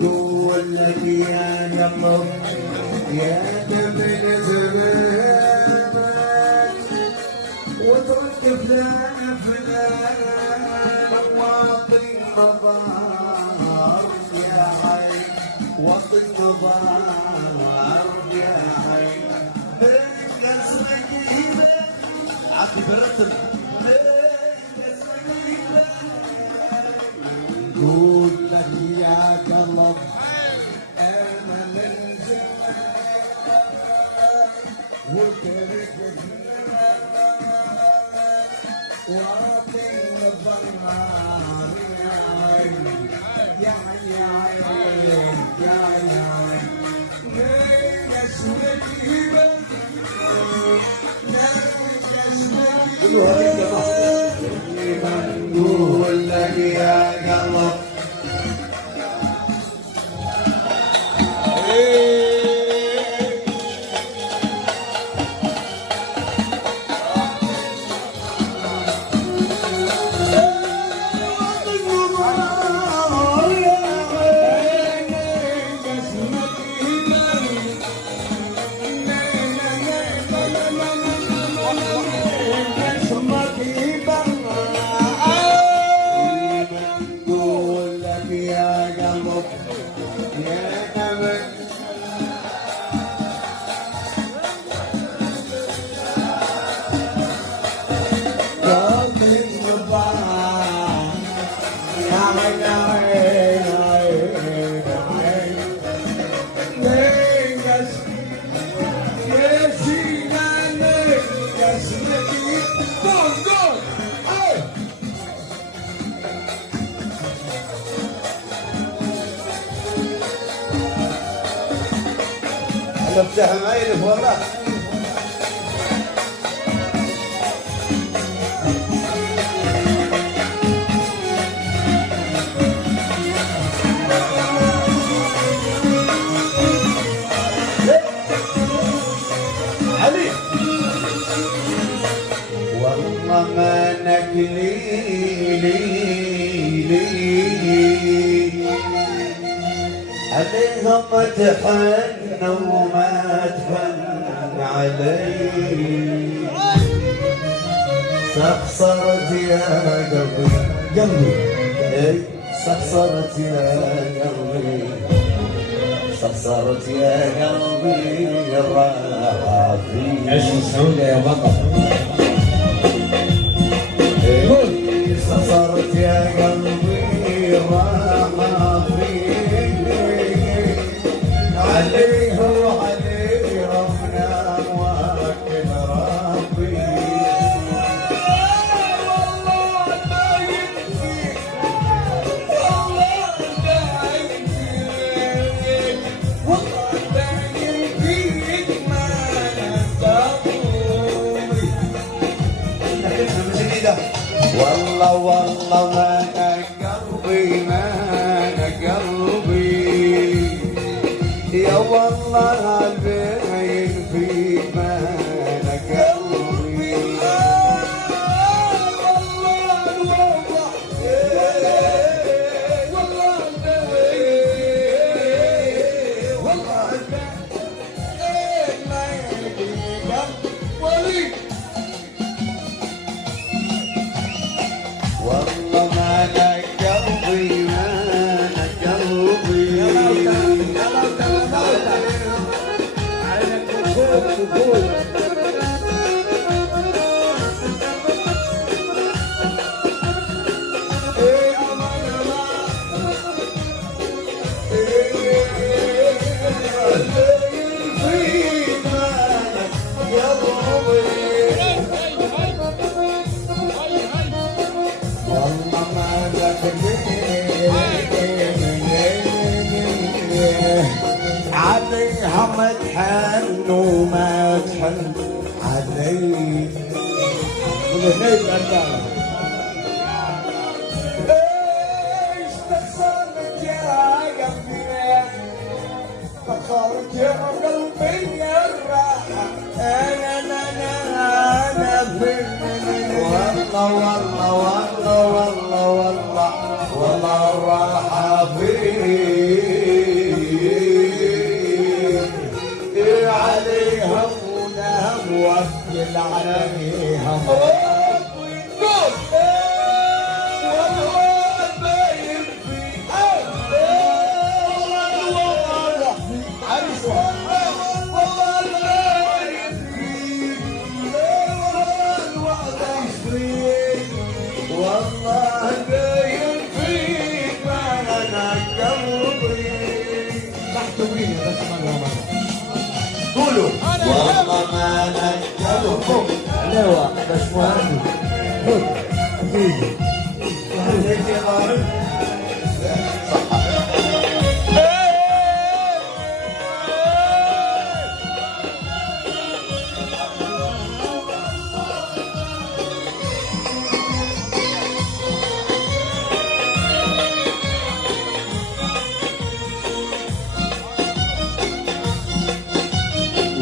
نقول لك يا قلب يا من زمان وترك فلان فلان واطي النظار يا عين واطي النظار يا عين بين اسمك يبان عاطف الرتب نقول لك يا قلب انا من زمان وترك واعطي الظهر يا عين يا عين يا عين من اسمك يبان نقول لك يا قلب افتح المايلف والله علي والله ما نكلي عليهم تحن وما تحن علي سخسرت يا قلبي اي سخسرت يا قلبي سخسرت يا قلبي الراحة فيه عيش مسعودة يا بطل سخسرت يا قلبي الراحة فيه عليه وعليه ربنا موكل ربي والله ما يكفيك والله ما يكفيك والله ما يكفيك ما نستطيع والله والله ما قلبي ما قلبي يا والله البين فيك ما انا قلبي والله والله ما يلقيك ولي والله ما انا قلبي ما انا قلبي عليها ما تحن وما تحن علي ايش تخسرت يا قلبي تخسرت يا قلبي الراحة انا والله والله والله والله والله والله الراحة في عليهم ونهم وكل عليهم قولوا والله ما نكركم حلاوة باشمهندس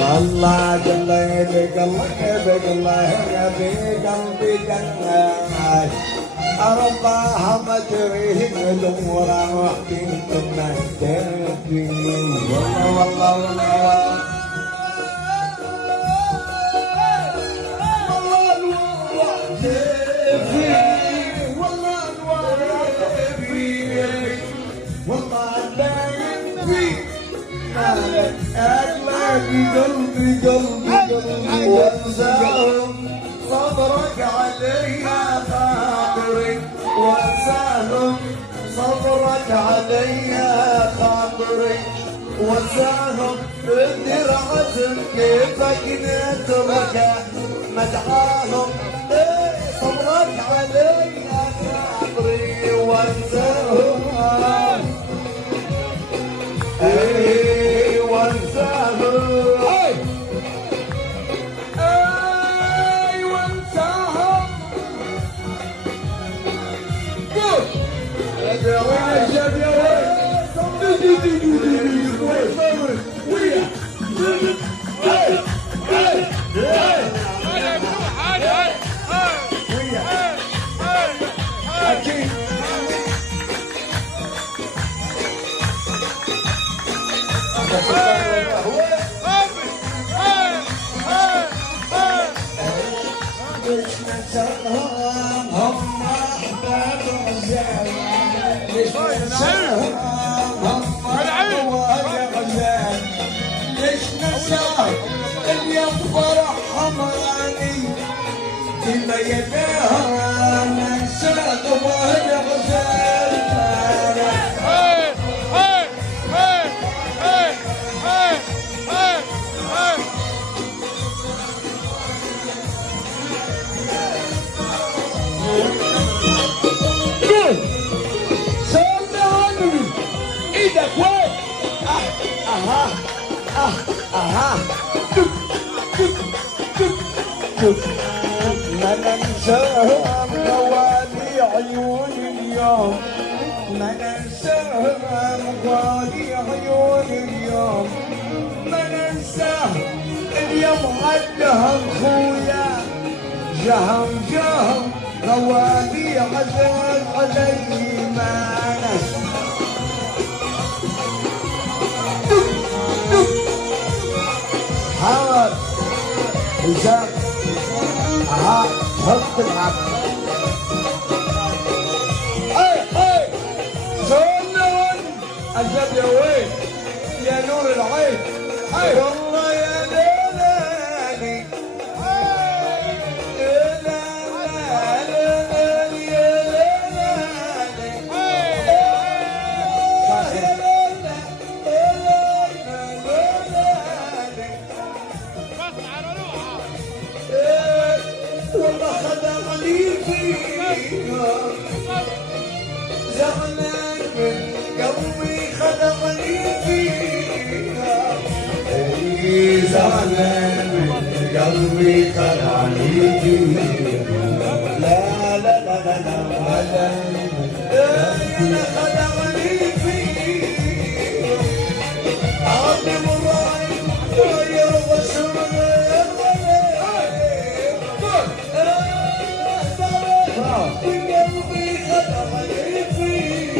والله قلبي قلبي قلبي أرضاها ما تريد الأمور وحدي ما تدري والله والله قلبي وانساهم صبرك عليا خاطري وانساهم صبرك عليا خاطري وانساهم بدرعة كيفك نترك مدعاهم صبرك عليا خاطري وانساهم اليوم فرحهم غني كلمة يداها ننسى وهي غزال ايدك وين اها ما ننساها موالي عيون اليوم ما ننساها موالي عيون اليوم ما ننساه اليوم عدهم خويا جهم غوالي عزاز علي ما ننسى حاول حسام حط العب اي شلون الجد يا وين يا نور العين والله يا ليلي زعلان من قلبي خدعني فيها زعلان من قلبي خدعني فيها لا لا لا لا لا لا خدعني فيها عطني مراي غير غشم قلبي خدعني فيها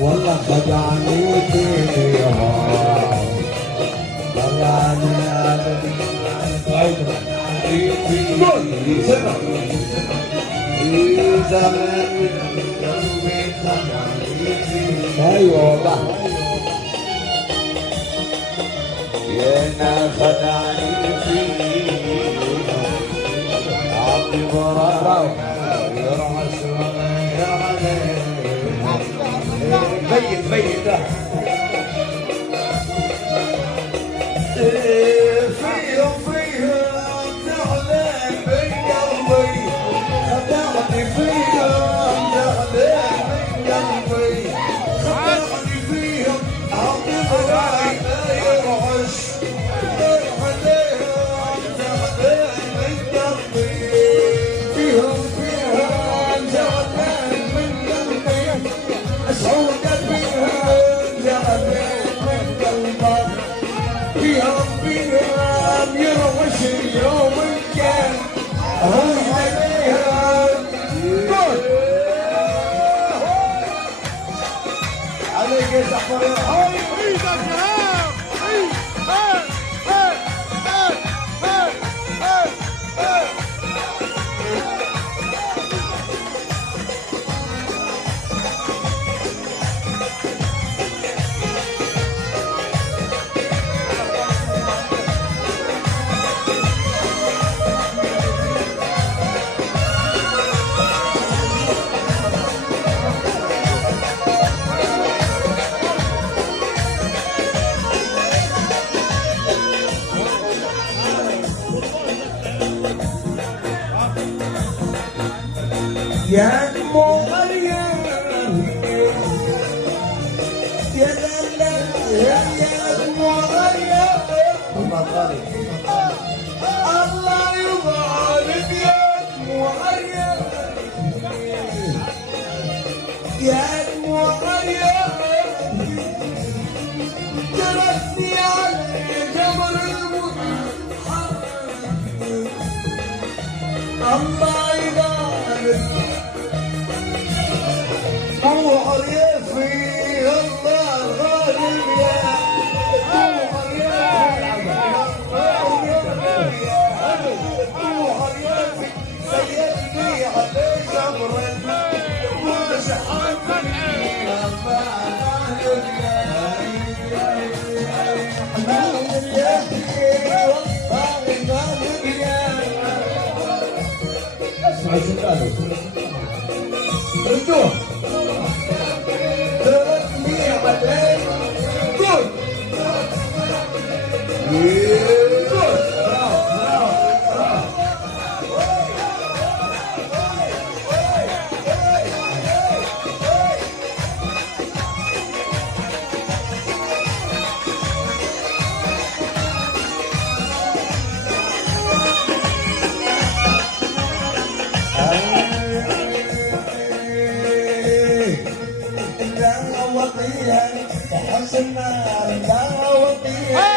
والله خدعني فيها خدعني في زمن قلبي خدعني فيها ايوه والله يانا خدعني فيها عبد براء يرعس عليه بيت بيت ده فيهم زعلان من قلبي خدعني فيهم زعلان من قلبي خدعني فيهم عبد براء يرعس عليهم زعلان من قلبي فيهم زعلان من قلبي أسعودك فيهم زعلان من قلبك فيهم يروش اليوم كان هم عليها عليك يا زعفر يا حي ايدك يا يا مريم يا لالا يا مريم الله يبارك يا مريم يا مريم جرتني على قبر المحرم الله يبارك طوع ريفي الله غالب يا طوع ريفي سيدني على جبر وزحفني ما غالب يا اسمع سؤاله ردوه تركني عليك قول لا وطيها حس النار لا وطيها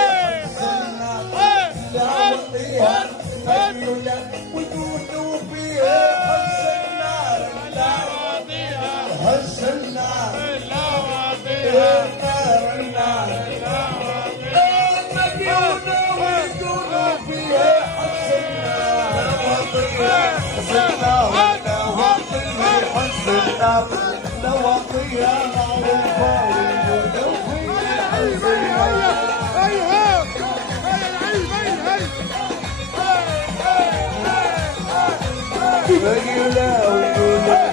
لا وطيها مليولة وجوده فيها حس النار لا حس النار النار النار مليولة وجوده فيها حس النار حس النار حس النار لوطيها معروفة وجوده فيها حس النار مليولة وجوده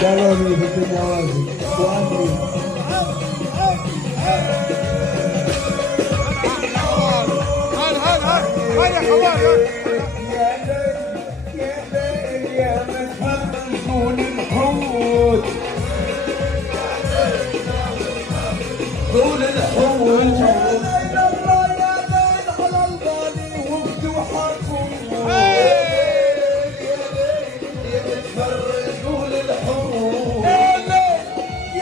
كلامي في الدنيا وازي وامري هاي يا خوان يا ليل يا ليل يا متهم طول الحوت طول الحوت يا ليل الله يا ليل على البالي وفتوحكم يا ليل يا متفرج طول الحوت يا ليل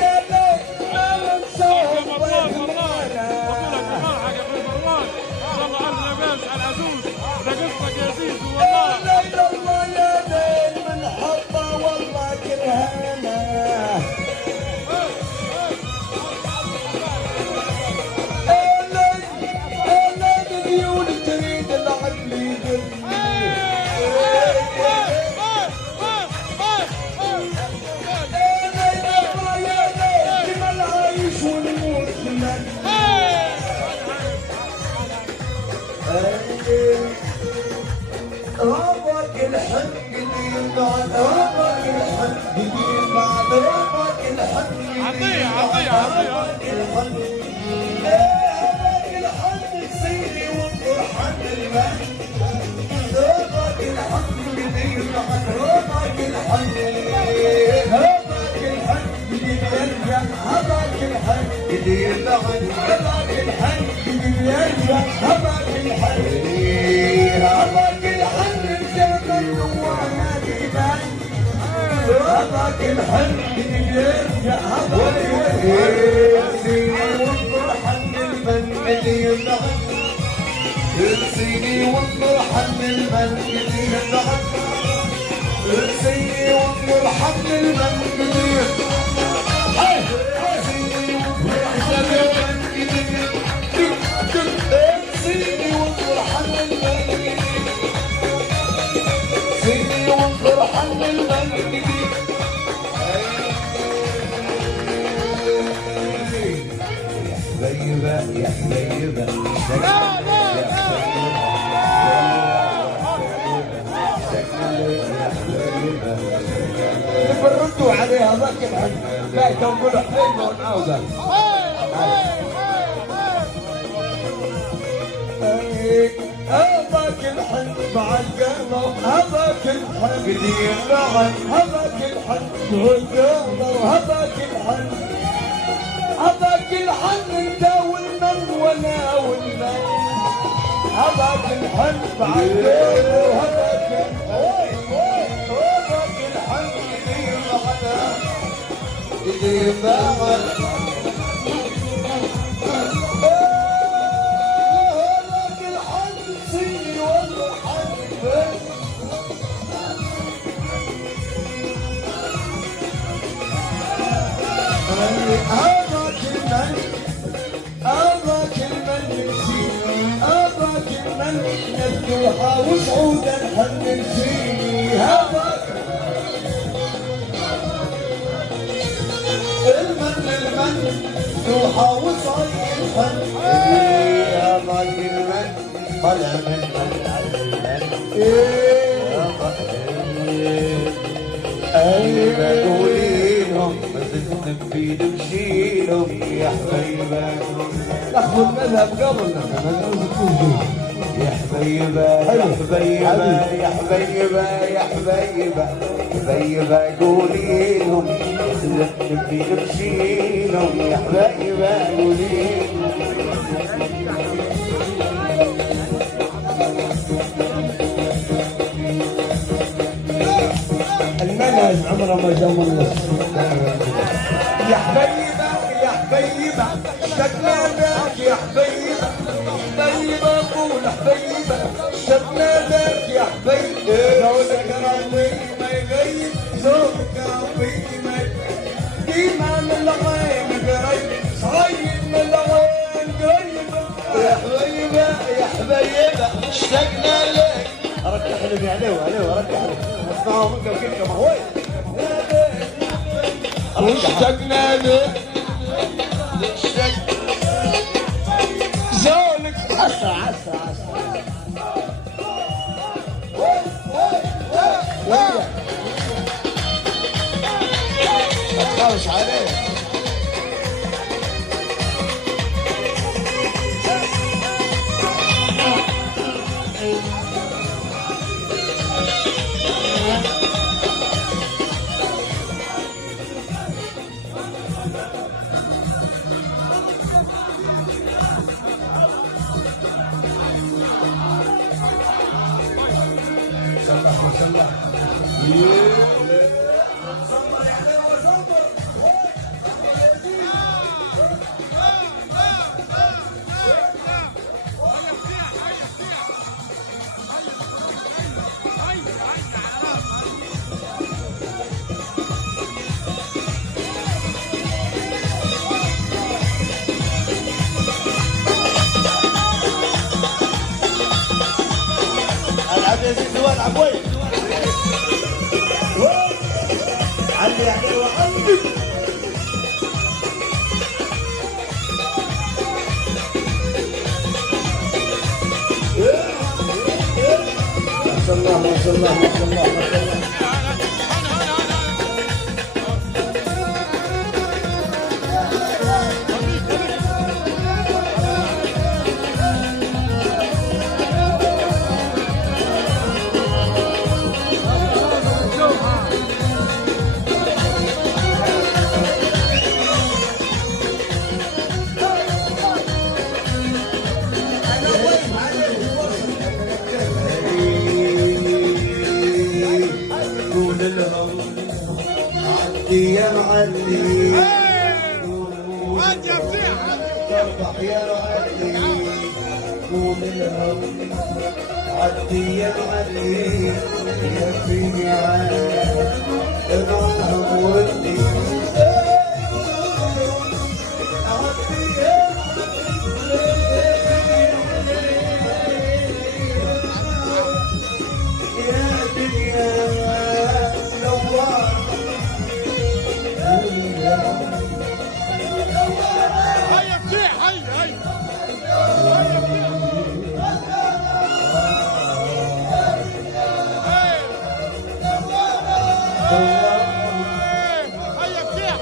يا ليل ما نسوي بعد هواك الحن يدير بعد هواك الحن عطيه عطيه عطيه هواك الحن هواك الحن سيدي وانظر حن المن هواك الحن يدير بعد هواك الحن هواك الحن يدير يرجع هواك الحن يدير بعد هواك الحن يدير يرجع هواك الحن هواك الحن الزمن وانا ديبان هواك الحن يرجع هواك الحن وانظر حن المن يدير بعد ارسيني وانظر حن المن يدير بعد ارسيني وانظر حن المن يدير ارسيني وانظر حن المن يدير ارسيني وانظر حن المن يدير ارسيني وانظر حن المن يدير حبيبة يا حبيبة بردوا عليها ذاك الحين لا تنقلوا حبيبة ونعوذة هذاك الحن بعد قمر هذاك الحن قدير بعد هذاك الحن بعد قمر هذاك الحن هذاك الحن انت والمن وانا والمن هذاك الحن بعد قمر هذاك الحن قدير بعد قدير بعد هذاك المن هذاك المن نسيت هذاك المن نفتوحة وصعودا حن نسيت هذاك المن مفتوحة وصعيد حن هذاك المن طلع من على المن أيوة قوليلهم نبي نمشيلهم يا حبيبة ناخذ المذهب قبلنا يا حبيبة يا حبيبة يا حبيبة يا حبيبة حبيبة قوليلهم نبي نمشيلهم يا حبيبة قوليلهم المنهج عمره ما جاء من النص يا حبيبة يا حبيبة اشتقنا لك يا حبيبة حبيبة قول حبيبة اشتقنا لك يا حبيبة زوجك ربي ما يغيب زوجك ربي ما يغيب ديما من العين قريب صايد من العين قريب يا حبيبة يا حبيبة اشتقنا لك ركح لي عليه عليه ركح لي اسمعوا منك وكلكم هوي اشتقنا لك اشتق زولك عسى عسى عسى ما تخافش عليه العب يا زيزو العب وين علي علي وعلي ما شاء الله ما شاء الله ما شاء الله ما شاء الله اربح يا معلي قول الهم عدي يا معلي يا فيني عنك الهم ودي هيا فتيح هيا هيا هيا فتيح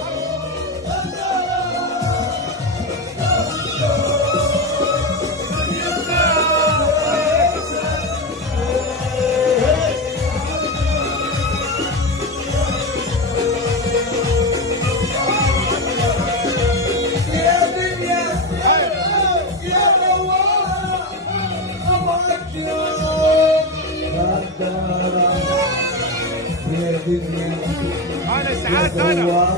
يا دنيا يا نوار أبغاك يوم يا دنيا انا سعاد انا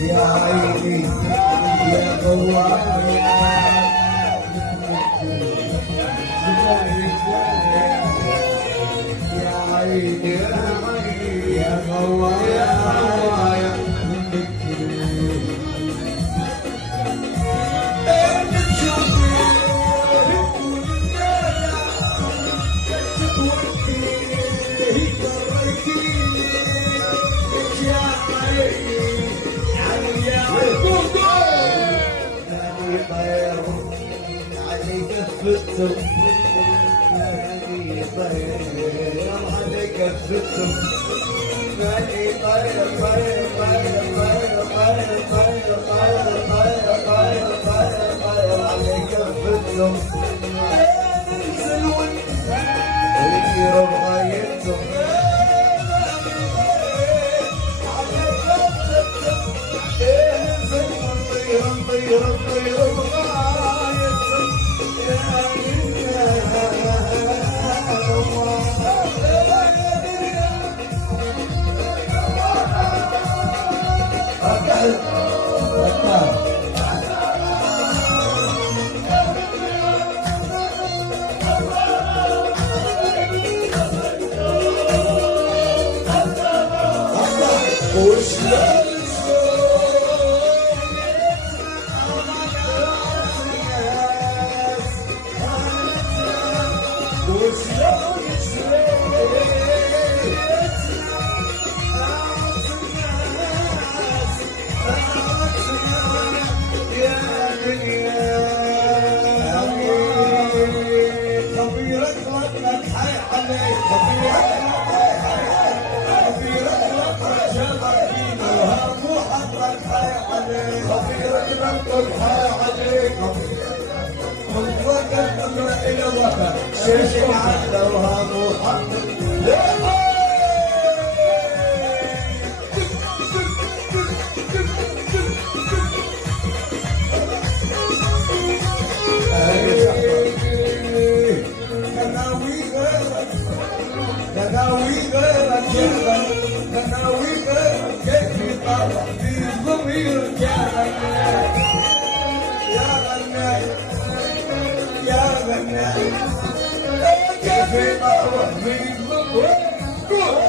يا عيني يا غوار يا عيني يا غوار يا غوار كفتم ماني طير عليك كفتم ماني طير طير طير طير طير طير طير طير طير طير طير عليك كفتم انزل وانت غير بغايتهم انزل طير طير طير بغايتهم شيخ عدوها محمد تناوي غيرك كيف يطلع في ضمير يا غناي يا غناي يا غناي كيف يطوح بيك قول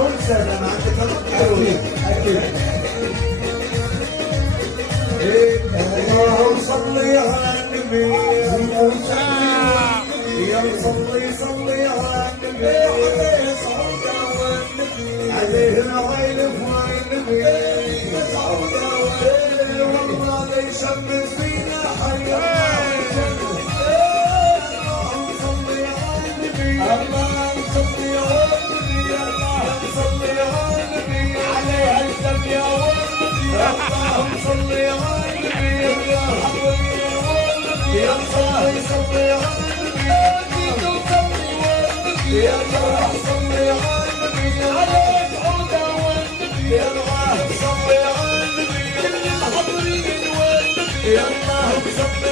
ونسانا ما عندك اكيد اللهم صل على النبي يا صلي صلي على النبي عليه العين والنبي والله يشمس فينا حياتنا اللهم صل على النبي اللهم صل على النبي اللهم صل على النبي عليه الدم يا والنبي اللهم صل على النبي يا حبيبي يا صلي صلي على النبي يا الله صلي على النبي عليك عوده والنبي يا الله صلي على النبي كل الحضرين والنبي يا الله صلي